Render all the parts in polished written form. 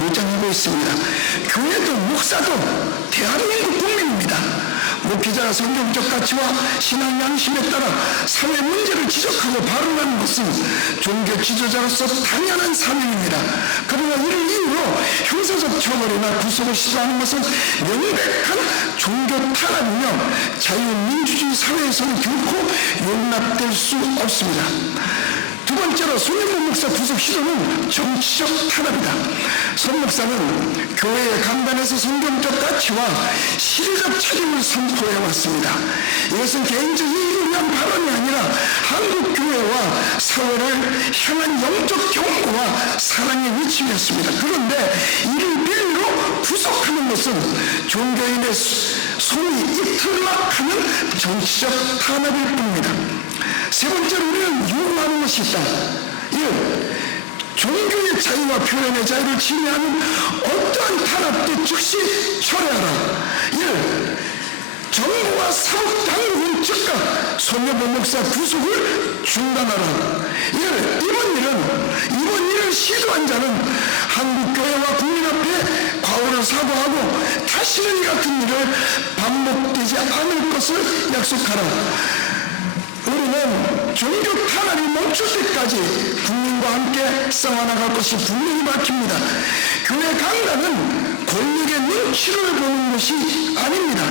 보장하고 있습니다. 교회도 목사도 대한민국 국민입니다. 목회자가 성경적 가치와 신앙 양심에 따라 사회 문제를 지적하고 발언하는 것은 종교 지도자로서 당연한 사명입니다. 그러나 이를 이유로 형사적 처벌이나 구속을 시도하는 것은 명백한 종교 탄압이며 자유민주주의 사회에서는 결코 용납될 수 없습니다. 두 번째로 손현보 목사 구속 시도는 정치적 탄압이다. 손 목사는 교회의 강단에서 성경적 가치와 시대적 책임을 선포해 왔습니다. 이것은 개인적 이익을 위한 발언이 아니라 한국 교회와 사회를 향한 영적 경고와 사랑의 외침이었습니다. 그런데 이를 빌미로 구속하는 것은 종교인의 손이 이틀락하는 정치적 탄압일 뿐입니다. 세 번째로 우리는 요구하는 것이 있다. 종교의 자유와 표현의 자유를 침해하는 어떠한 탄압도 즉시 철회하라. 정부와 사법당국은 즉각 손현보 목사 구속을 중단하라. 이번 일을 시도한 자는 한국교회와 국민 앞에 과오를 사과하고 다시는 이 같은 일을 반복되지 않을 것을 약속하라. 우리는 종교 탄압이 멈출 때까지 국민과 함께 싸워나갈 것이 분명히 막힙니다. 교회 강단은 권력의 눈치를 보는 것이 아닙니다.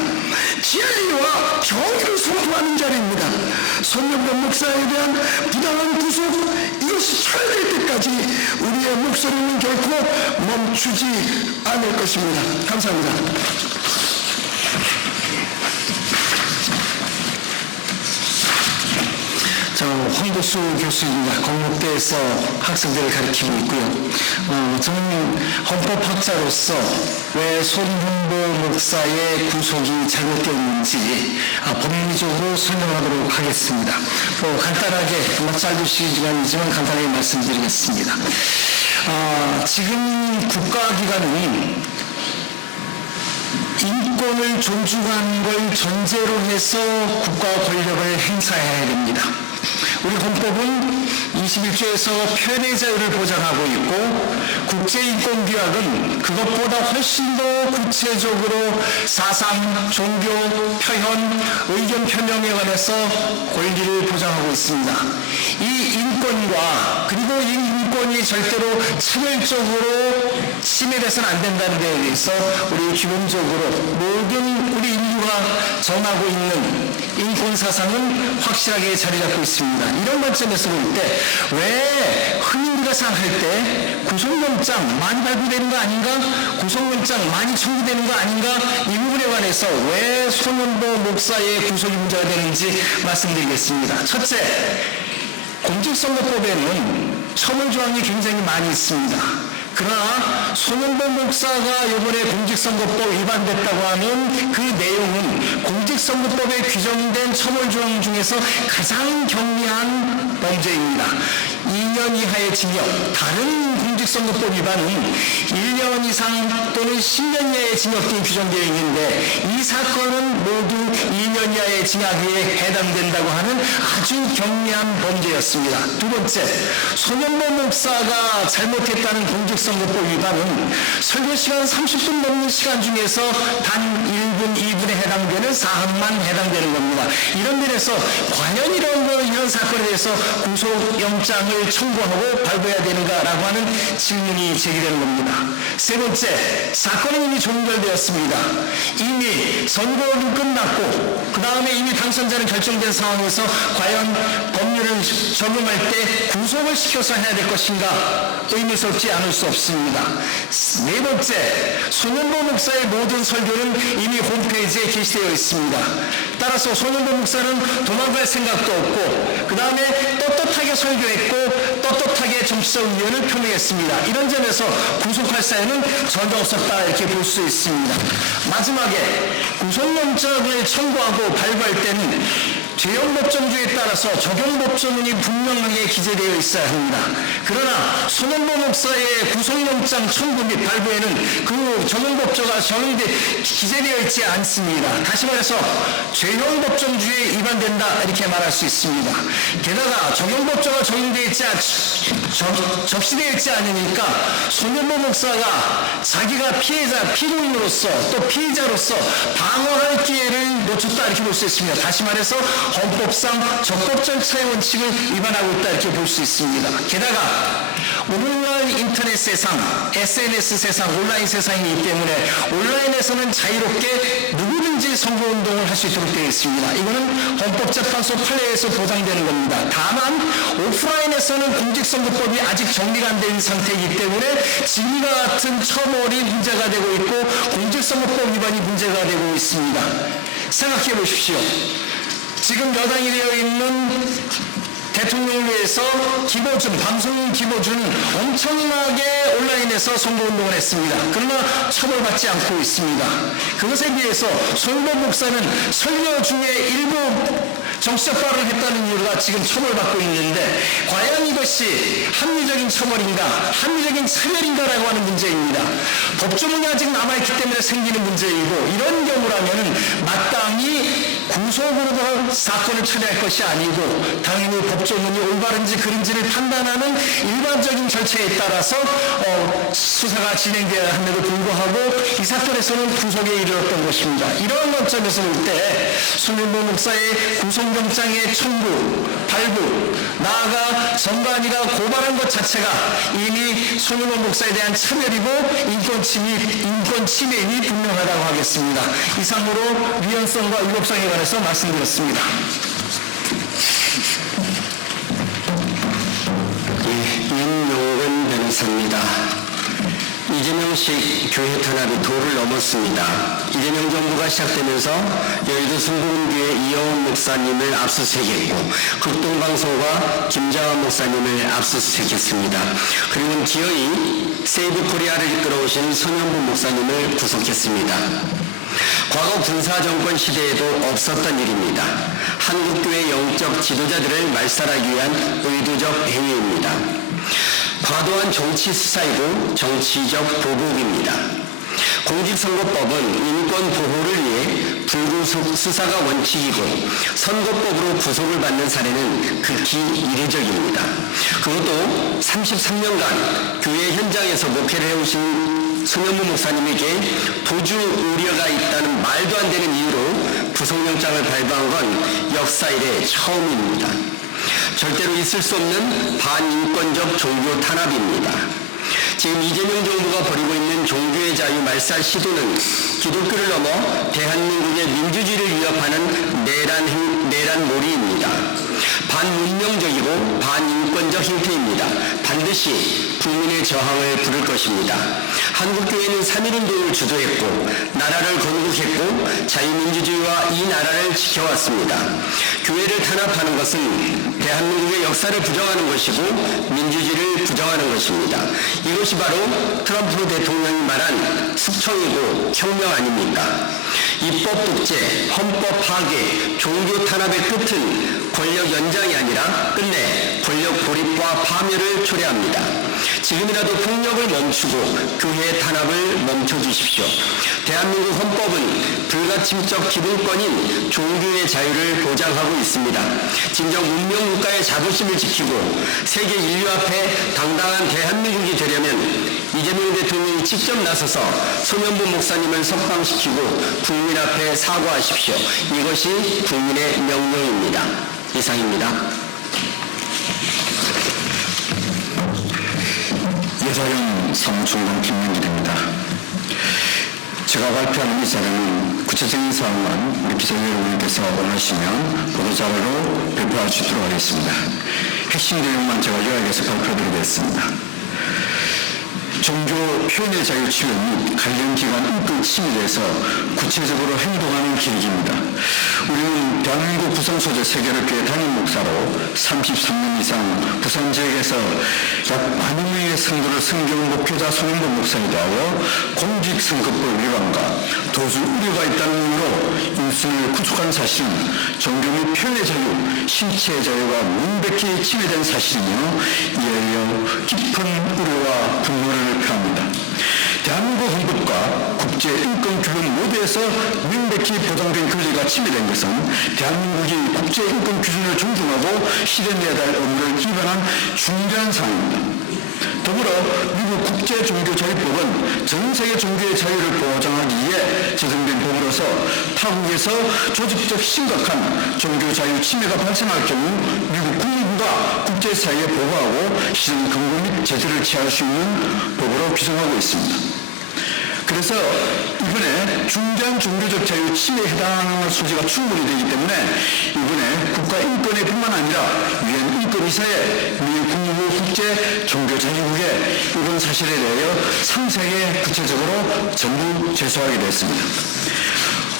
진리와 정의를 선포하는 자리입니다. 손현보 목사에 대한 부당한 구속, 이것이 철회될 때까지 우리의 목소리는 결코 멈추지 않을 것입니다. 감사합니다. 황도수 교수입니다. 건국대에서 학생들을 가르치고 있고요. 저는 헌법학자로서 왜 손현보 목사의 구속이 잘못되었는지 법리적으로 설명하도록 하겠습니다. 간단하게, 정말 짧은 시간이지만 간단하게 말씀드리겠습니다. 지금 국가기관은 인권을 존중하는 걸 전제로 해서 국가 권력을 행사해야 됩니다. 우리 헌법은 21조에서 표현의 자유를 보장하고 있고 국제인권규약은 그것보다 훨씬 더 구체적으로 사상, 종교, 표현, 의견 표명에 관해서 권리를 보장하고 있습니다. 이 인권과 그리고 이 인권이 절대로 차별적으로 침해돼서는 안 된다는 데에 대해서 우리 기본적으로 모든 우리 인류가 정하고 있는 인권 사상은 확실하게 자리 잡고 있습니다. 이런 관점에서 볼 때 왜 흔히 우리가 생각할 때 구속영장 많이 발부되는 거 아닌가? 구속영장 많이 청구되는 거 아닌가? 이 부분에 관해서 왜 손현보 목사의 구속이 문제가 되는지 말씀드리겠습니다. 첫째, 공직선거법에는 처벌조항이 굉장히 많이 있습니다. 그러나 손현보 목사가 이번에 공직선거법 위반됐다고 하는 그 내용은 공직선거법에 규정된 처벌조항 중에서 가장 경미한 범죄입니다. 2년 이하의 징역, 다른 공직선거법 위반은 1년 이상 또는 10년 이하의 징역 등이 규정되어 있는데 이 사건은 모두 2년 이하의 징역에 해당된다고 하는 아주 경미한 범죄였습니다. 두 번째, 손현보 목사가 잘못했다는 공직선거법 위반은 설교시간 30분 넘는 시간 중에서 단 1분, 2분에 해당되는 사항만 해당되는 겁니다. 이런 면에서 과연 이런 사건에 대해서 구속영장을 청구하고 발부해야 되는가라고 하는 질문이 제기되는 겁니다. 세 번째, 사건은 이미 종결되었습니다. 이미 선거는 끝났고 그 다음에 이미 당선자는 결정된 상황에서 과연 법률을 적용할 때 구속을 시켜서 해야 될 것인가 의미스럽지 않을 수 없습니다. 네 번째, 손현보 목사의 모든 설교는 이미 홈페이지에 게시되어 있습니다. 따라서 손현보 목사는 도망갈 생각도 없고 그 다음에 떳떳하게 설교했고 떳떳하게 정치적 의견을 표명했습니다. 이런 점에서 구속할 사유는 전혀 없었다 이렇게 볼 수 있습니다. 마지막에 구속영장을 청구하고 발부할 때는 죄형법정주에 따라서 적용법조문이 분명하게 기재되어 있어야 합니다. 그러나 손현보 목사의 구속영장 청구 및 발부에는 그 적용법조가 기재되어 있지 않습니다. 다시 말해서 죄형법정주에 위반된다 이렇게 말할 수 있습니다. 게다가 적용법조가 적시되어 있지 않으니까 손현보 목사가 자기가 피고인으로서 또 피의자로서 방어할 기회를 놓쳤다 이렇게 볼 수 있습니다. 다시 말해서 헌법상 적법 절차의 원칙을 위반하고 있다 이렇게 볼 수 있습니다. 게다가 오늘날 인터넷 세상, SNS 세상, 온라인 세상이기 때문에 온라인에서는 자유롭게 누구든지 선거운동을 할 수 있도록 되어 있습니다. 이거는 헌법재판소 판례에서 보장되는 겁니다. 다만 오프라인에서는 공직선거법이 아직 정리가 안 된 상태이기 때문에 지금과 같은 처벌이 문제가 되고 있고 공직선거법 위반이 문제가 되고 있습니다. 생각해 보십시오. 지금 여당이 되어 있는 대통령위에서 방송 김어준은 엄청나게 온라인에서 선거운동을 했습니다. 그러나 처벌받지 않고 있습니다. 그것에 비해서 손현보 목사는 설교 중에 일부 정치적 발언을 했다는 이유로 지금 처벌받고 있는데 과연 이것이 합리적인 처벌인가 합리적인 차별인가라고 하는 문제입니다. 법조문이 아직 남아있기 때문에 생기는 문제이고 이런 경우라면 마땅히 구속으로 사건을 처리할 것이 아니고 당연히 법조문이 올바른지 그른지를 판단하는 일반적인 절차에 따라서 수사가 진행되어야 함에도 불구하고 이 사건에서는 구속에 이르렀던 것입니다. 이러한 관점에서 볼 때 손현보 목사의 구속영장의 청구, 발부, 나아가 전반이가 고발한 것 자체가 이미 손현보 목사에 대한 차별이고 인권침해임이 분명하다고 하겠습니다. 이상으로 위헌성과 위법성에 관해서 말씀드렸습니다. 윤용근 변호사입니다. 이재명식 교회 탄압이 도를 넘었습니다. 이재명 정부가 시작되면서 여의도 순복음교회 이영훈 목사님을 압수수색했고 극동방송과 김장환 목사님을 압수수색했습니다. 그리고 기어이 세이브코리아를 이끌어오신 손현보 목사님을 구속했습니다. 과거 군사정권 시대에도 없었던 일입니다. 한국교회 영적 지도자들을 말살하기 위한 의도적 행위입니다. 과도한 정치 수사이고 정치적 보복입니다. 공직선거법은 인권 보호를 위해 불구속 수사가 원칙이고 선거법으로 구속을 받는 사례는 극히 이례적입니다. 그것도 33년간 교회 현장에서 목회를 해오신 손현보 목사님에게 도주 우려가 있다는 말도 안 되는 이유로 구속영장을 발부한 건 역사 이래 처음입니다. 절대로 있을 수 없는 반인권적 종교 탄압입니다. 지금 이재명 정부가 벌이고 있는 종교의 자유 말살 시도는 기독교를 넘어 대한민국의 민주주의를 위협하는 내란몰이입니다. 반문명적이고 반인권적 행태입니다. 반드시 국민의 저항을 부를 것입니다. 한국교회는 3.1운동을 주도했고 나라를 건국했고 자유민주주의와 이 나라를 지켜왔습니다. 교회를 탄압하는 것은 대한민국의 역사를 부정하는 것이고 민주주의를 부정하는 것입니다. 이것이 바로 트럼프 대통령이 말한 숙청이고 혁명 아닙니까? 입법 독재, 헌법 파괴, 종교 탄압의 끝은 권력 연장이 아니라 끝내 권력 고립과 파멸을 초래합니다. 지금이라도 폭력을 멈추고 교회 탄압을 멈춰주십시오. 대한민국 헌법은 불가침적 기본권인 종교의 자유를 보장하고 있습니다. 진정 문명국가의 자부심을 지키고 세계 인류 앞에 당당한 대한민국이 되려면 이재명 대통령이 직접 나서서 손현보 목사님을 석방시키고 국민 앞에 사과하십시오. 이것이 국민의 명령입니다. 이상입니다. 여자형 사무총장 김명길입니다. 제가 발표하는 이 자료는 구체적인 사항만 우리 기자 여러분께서 원하시면 보도자료로 발표할 수 있도록 하겠습니다. 핵심 내용만 제가 요약해서 발표드리겠습니다. 종교 표현의 자유 침해 및 관련 기관 인권 침해에 대해서 구체적으로 행동하는 계획입니다. 우리는 대한민국 부산 소재 세계력교회 담임 목사로 33년 이상 부산 지역에서 약 만여 명의 성도를 섬기는 목회자 송영돈 목사에 대하여 공직선거법 위반과 도주 우려가 있다는 이유로 인순을 구속한 사실은 종교 및 표현의 자유, 신체의 자유가 명백히 침해된 사실이며 이에 깊은 우려와 분노를 표합니다. 대한민국 헌법과 국제인권규범 모두에서 명백히 보장된 권리가 침해된 것은 대한민국이 국제인권 기준을 존중하고 실현해야 할 의무를 위반한 중대한 사항입니다. 더불어 미국 국제종교자유법은 전 세계 종교의 자유를 보장하기 위해 제정된 법으로서 타국에서 조직적 심각한 종교자유 침해가 발생할 경우 미국 국민과 국제사회에 보고하고 실행 근거 및 제재를 취할 수 있는 법으로 규정하고 있습니다. 그래서 이번에 중대한 종교적 자유 침해에 해당하는 소지가 충분히 되기 때문에 이번에 국가인권회 뿐만 아니라 유엔 인권이사회 미 국무부 국제 종교자유국에 이번 사실에 대하여 상세하게 구체적으로 전부 제소하게 됐습니다.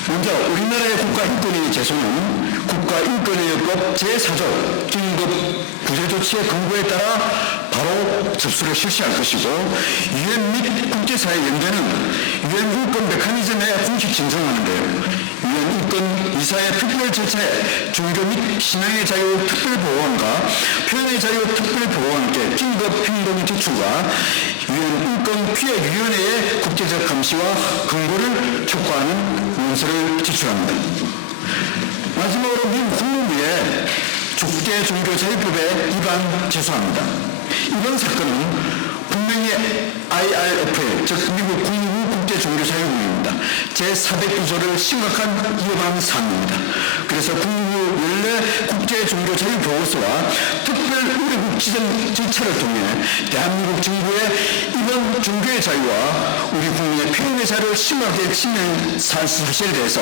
먼저 우리나라의 국가인권위 제소는 국가인권위법 제4조 긴급 구제조치의 근거에 따라 바로 접수를 실시할 것이고 유엔 및 국제사회 연대는 유엔 인권 메커니즘에 공식 진정하는데요. 유엔 인권 이사회 특별 절차에 종교 및 신앙의 자유 특별보호원과 표현의 자유 특별보호원과 함께 긴급 행동 제출과 유엔 인권 피해위원회의 국제적 감시와 근거를 촉구하는 문서를 제출합니다. 마지막으로 미국 국무부에 국제종교자유법에 위반 제소합니다. 이번 사건은 분명히 IRFA, 즉 미국 국무부 국제종교자유국입니다. 제409조를 심각한 위반한 사안입니다. 그래서 국무부 원래 국제종교자유보고서와 특별우려국 지정 절차를 통해 대한민국 정부의 이번 종교의 자유와 우리 국민의 표현의 자유를 심하게 침해한 사실에 대해서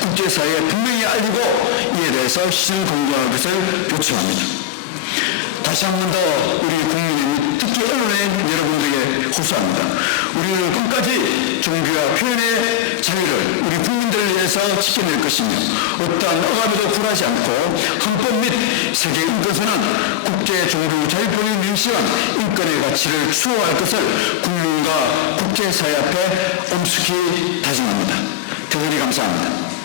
국제사회에 분명히 알리고 이에 대해서 시정 공고할 것을 요청합니다. 다시 한 번 더 우리 국민, 특히 언론의 여러분들에게 호소합니다. 우리는 끝까지 종교와 표현의 자유를 우리 국민들을 위해서 지켜낼 것이며 어떠한 억압에도 굴하지 않고 헌법 및 세계 인권선언, 국제 종교 자유권을 명시한 인권의 가치를 추구할 것을 국민과 국제사회 앞에 엄숙히 다짐합니다. 대단히 감사합니다.